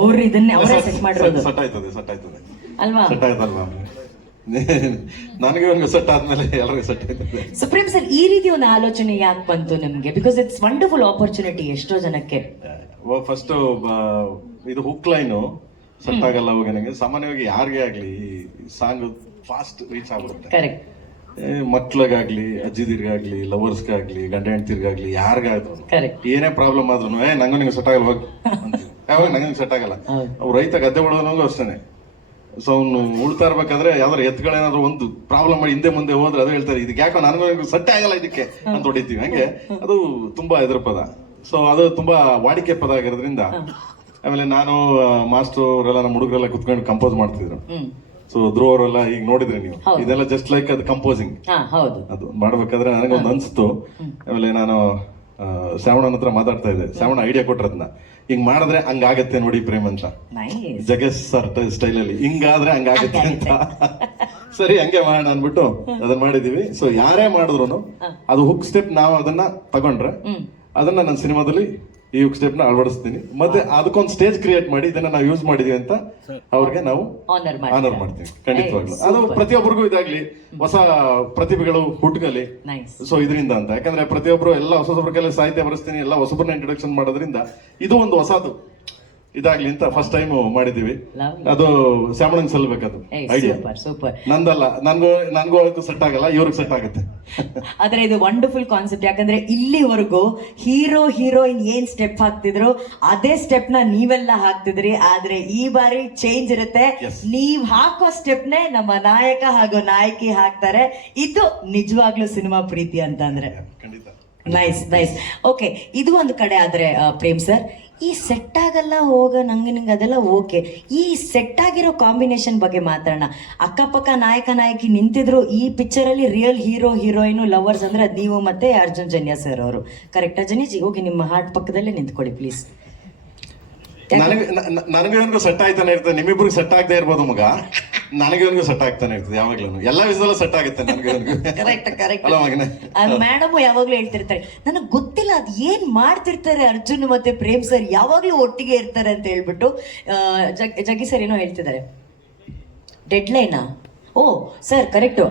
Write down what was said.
ಅವ್ರು ಇದನ್ನೇ ಅವರೇ ಸೆಟ್ ಮಾಡಿರೋದು ಸೆಟ್ ಆಯ್ತದೆ ಅಲ್ವಾ? ಸೆಟ್ ಆಯ್ತಲ್ವಾ ನನಗೆ ಒಂದು ಸೆಟ್ ಆದ್ಮೇಲೆ ಎಲ್ಲರಿಗೂ ಸೆಟ್ ಆಯ್ತದೆ. ಸುಪ್ರೀಂ ಸರ್, ಈ ರೀತಿ ಒಂದು ಆಲೋಚನೆ ಯಾಕೆ ಬಂತು ನಿಮ್ಗೆ? ಬಿಕಾಸ್ ಇಟ್ಸ್ ವಂಡರ್ಫುಲ್ ಆಪರ್ಚುನಿಟಿ ಎಷ್ಟೋ ಜನಕ್ಕೆ. ಫಸ್ಟ್ ಇದು ಹುಕ್ ಲೈನು ಸೆಟ್ ಆಗಲ್ಲ ಅವಾಗ ನನಗೆ. ಸಾಮಾನ್ಯವಾಗಿ ಯಾರಿಗೆ ಆಗ್ಲಿ ಸಾಂಗ್ ಫಾಸ್ಟ್ ರೀಚ್ ಆಗ್ಬಿಡುತ್ತೆ. ಕರೆಕ್ಟ್. ಮಕ್ಳಿಗಾಗ್ಲಿ, ಅಜ್ಜಿದಿರ್ಗಾಗ್ಲಿ, ಲವರ್ಸ್ಗಾಗ್ಲಿ, ಗಂಡ ಹೆಂಡತಿರ್ಗಾಗ್ಲಿ, ಯಾರಿಗಾದ್ರು ಕರೆಕ್ಟ್. ಏನೇ ಪ್ರಾಬ್ಲಮ್ ಆದ್ರೂ ನಂಗೂ ನಿಂಗೆ ಸೆಟ್ ಆಗಲ್ಲ ಹೋಗಿ ಅಂತೀವಿ. ಯಾವಾಗ ನಂಗೆ ಸೆಟ್ ಆಗಲ್ಲ. ಅವ್ರು ರೈತ ಗದ್ದೆ ಹೊಡೆದನೂ ಅಷ್ಟೇನೆ. ಸೊ ಅವ್ನು ಉಳ್ತಾ ಇರ್ಬೇಕಾದ್ರೆ ಯಾವ್ದಾರು ಎತ್ಗಳೇನಾದ್ರು ಒಂದು ಪ್ರಾಬ್ಲಮ್ ಮಾಡಿ ಹಿಂದೆ ಮುಂದೆ ಹೋದ್ರೆ ಅದು ಹೇಳ್ತಾರೆ, ಇದಕ್ಕೆ ಯಾಕೋ ನನಗೂ ಸೆಟ್ ಆಗಲ್ಲ ಇದಕ್ಕೆ ಅಂತ ಹೊಡಿತೀವಿ. ಹಂಗೆ ಅದು ತುಂಬಾ ಎದುರು ಪದ. ಸೊ ಅದು ತುಂಬಾ ವಾಡಿಕೆ ಪದ ಆಗಿರೋದ್ರಿಂದ. ಆಮೇಲೆ ನಾನು ಮಾಸ್ಟರ್ ಅವರೆಲ್ಲ ನಮ್ಮ ಹುಡುಗರೆಲ್ಲ ಕುತ್ಕೊಂಡು ಕಂಪೋಸ್ ಮಾಡ್ತಿದ್ರು. ಸೊ ಧ್ರುವ ಅವರೆಲ್ಲ ಈಗ ನೋಡಿದ್ರೆ ನೀವು, ಇದೆಲ್ಲ ಜಸ್ಟ್ ಲೈಕ್ ಅದು ಕಂಪೋಸಿಂಗ್. ಅದು ಮಾಡ್ಬೇಕಾದ್ರೆ ನನಗೊಂದು ಅನ್ಸ್ತು. ಆಮೇಲೆ ನಾನು ಶ್ರಾವಣನ ಹತ್ರ ಮಾತಾಡ್ತಾ ಇದ್ದೆ. ಶ್ರಾವಣ ಐಡಿಯಾ ಕೊಟ್ರದ್ನ, ಹಿಂಗ್ ಮಾಡಿದ್ರೆ ಹಂಗಾಗತ್ತೆ ನೋಡಿ ಪ್ರೇಮ್ ಅಂತ, ಜಗೇಶ್ ಸರ್ ಸ್ಟೈಲ್ ಅಲ್ಲಿ ಹಿಂಗಾದ್ರೆ ಹಂಗಾಗತ್ತೆ ಅಂತ. ಸರಿ ಹಂಗೆ ಮಾಡೋಣ ಅನ್ಬಿಟ್ಟು ಅದನ್ನ ಮಾಡಿದೀವಿ. ಸೊ ಯಾರೇ ಮಾಡಿದ್ರು ಅದು ಹುಕ್ ಸ್ಟೆಪ್ ನಾವು ಅದನ್ನ ತಗೊಂಡ್ರೆ ಅದನ್ನ ನನ್ನ ಸಿನಿಮಾದಲ್ಲಿ ಈ ಹುಕ್ ಸ್ಟೆಪ್ ನ ಅಳವಡಿಸ್ತೀನಿ. ಮತ್ತೆ ಅದಕ್ಕೊಂದು ಸ್ಟೇಜ್ ಕ್ರಿಯೇಟ್ ಮಾಡಿ ಇದನ್ನ ನಾವು ಯೂಸ್ ಮಾಡಿದೀವಿ ಅಂತ ಅವ್ರಿಗೆ ನಾವು ಆನರ್ ಮಾಡ್ತೀವಿ ಖಂಡಿತವಾಗ್ಲು. ಅದು ಪ್ರತಿಯೊಬ್ಬರಿಗೂ ಇದಾಗ್ಲಿ, ಹೊಸ ಪ್ರತಿಭೆಗಳು ಹುಟ್ಟುಗಲಿ. ಸೊ ಇದರಿಂದ ಅಂತ, ಯಾಕಂದ್ರೆ ಪ್ರತಿಯೊಬ್ರು ಎಲ್ಲ ಹೊಸೊಬ್ಬರ ಕೈಲಿ ಸಾಹಿತ್ಯ ಬರೆಸ್ತೀನಿ, ಎಲ್ಲ ಹೊಸೊಬ್ಬರನ್ನ ಇಂಟ್ರೊಡಕ್ಷನ್ ಮಾಡೋದ್ರಿಂದ ಇದು ಒಂದು ಹೊಸದು ಇದಾಗ್ಲಿ ಅಂತ ಫಸ್ಟ್ ಟೈಮ್ ಮಾಡಿದೀವಿ. ಅದು ಶ್ಯಾಮಣಂಗ್ ಸಲ್ಬೇಕದು ಐಡಿಯಾ, ನಂದಲ್ಲ. ನನ್ಗೂ ಅದಕ್ಕೂ ಸೆಟ್ ಆಗಲ್ಲ, ಇವ್ರಿಗೆ ಸೆಟ್ ಆಗುತ್ತೆ. ಆದ್ರೆ ಇದು ವಂಡರ್ಫುಲ್ ಕಾನ್ಸೆಪ್ಟ್. ಯಾಕಂದ್ರೆ ಇಲ್ಲಿವರೆಗೂ ಹೀರೋ ಹೀರೋಯಿನ್ ಏನ್ ಸ್ಟೆಪ್ ಹಾಕ್ತಿದ್ರು ಅದೇ ಸ್ಟೆಪ್ ನ ನೀವೆಲ್ಲ ಹಾಕ್ತಿದ್ರಿ. ಆದ್ರೆ ಈ ಬಾರಿ ಚೇಂಜ್ ಇರುತ್ತೆ. ನೀವ್ ಹಾಕೋ ಸ್ಟೆಪ್ ನೇ ನಮ್ಮ ನಾಯಕ ಹಾಗೂ ನಾಯಕಿ ಹಾಕ್ತಾರೆ. ಇದು ನಿಜವಾಗ್ಲೂ ಸಿನಿಮಾ ಪ್ರೀತಿ ಅಂತ ಅಂದ್ರೆ. Nice nice. ಓಕೆ, ಇದು ಒಂದು ಕಡೆ. ಆದ್ರೆ ಪ್ರೇಮ್ ಸರ್, ಈ ಸೆಟ್ ಆಗಲ್ಲ ಹೋಗ ನಂಗೆ ಅದೆಲ್ಲ ಓಕೆ. ಈ ಸೆಟ್ ಆಗಿರೋ ಕಾಂಬಿನೇಷನ್ ಬಗ್ಗೆ ಮಾತಾಡೋಣ. ಅಕ್ಕಪಕ್ಕ ನಾಯಕ ನಾಯಕಿ ನಿಂತಿದ್ರು. ಈ ಪಿಕ್ಚರ್ ಅಲ್ಲಿ ರಿಯಲ್ ಹೀರೋ ಹೀರೋಯಿನ್ ಲವರ್ಸ್ ಅಂದ್ರೆ ನೀವು ಮತ್ತೆ ಅರ್ಜುನ್ ಜನ್ಯ ಸರ್ ಅವರು. ಕರೆಕ್ಟಾ ಜನಿಜಿ? ಹೋಗಿ ನಿಮ್ಮ ಹಾರ್ಟ್ ಪಕ್ಕದಲ್ಲೇ ನಿಂತ್ಕೊಳ್ಳಿ ಪ್ಲೀಸ್. ನನಗೆ ಸೆಟ್ ಆಯ್ತಾನೆ ಇರ್ತದೆ, ನಿಮ್ಮಿಬ್ರಿಗೆ ಸೆಟ್ ಆಗದೆ ಇರ್ಬೋದು ಮಗ, ನನಗೆ ಸೆಟ್ ಆಗ್ತಾನೆ ಇರ್ತದೆ ಯಾವಾಗ್ಲೂ. ಎಲ್ಲ ವಿಷಯದಲ್ಲೂ ಸೆಟ್ ಆಗುತ್ತೆ ನನಗೆ. Correct correct. ಮೇಡಮ್ ಯಾವಾಗ್ಲೂ ಹೇಳ್ತಿರ್ತಾರೆ, ನನಗೆ ಗೊತ್ತಿಲ್ಲ ಅದ್ ಏನ್ ಮಾಡ್ತಿರ್ತಾರೆ ಅರ್ಜುನ್ ಮತ್ತೆ ಪ್ರೇಮ್ ಸರ್ ಯಾವಾಗ್ಲೂ ಒಟ್ಟಿಗೆ ಇರ್ತಾರೆ ಅಂತ ಹೇಳ್ಬಿಟ್ಟು. ಜಗ್ಗಿ ಸರ್ ಏನೋ ಹೇಳ್ತಿದ್ದಾರೆ, ಡೆಡ್ ಲೈನಾ? ಓ ಸರ್ ಕರೆಕ್ಟು.